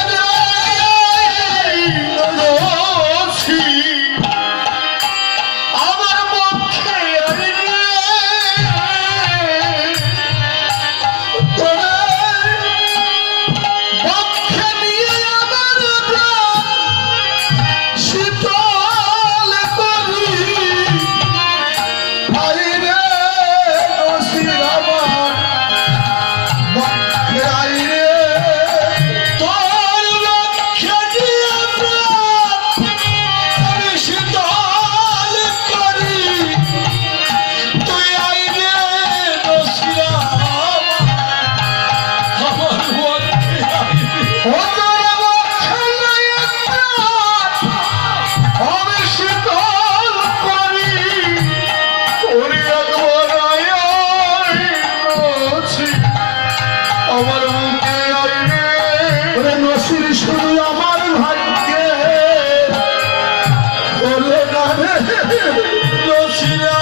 Canada! Tira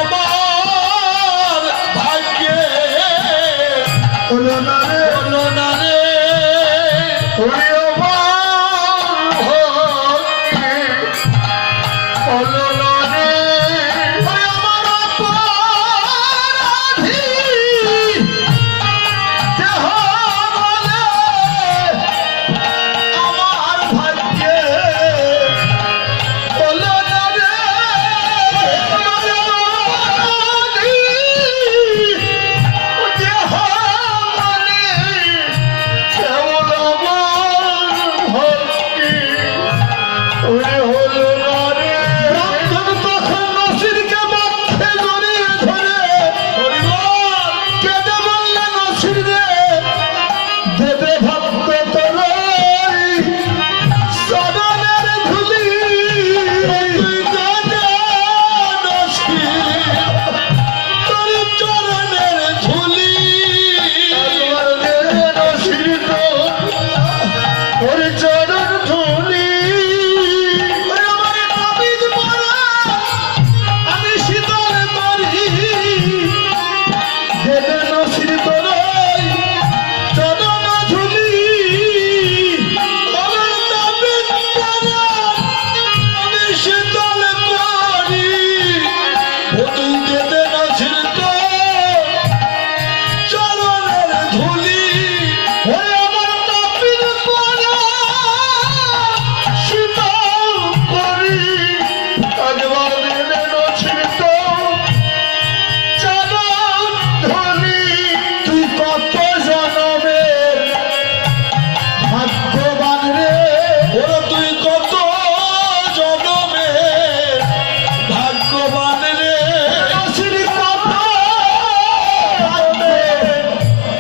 Şimdi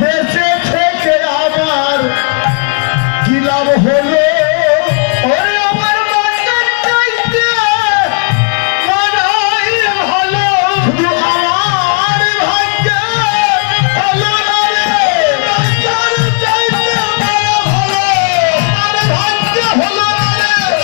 Merci.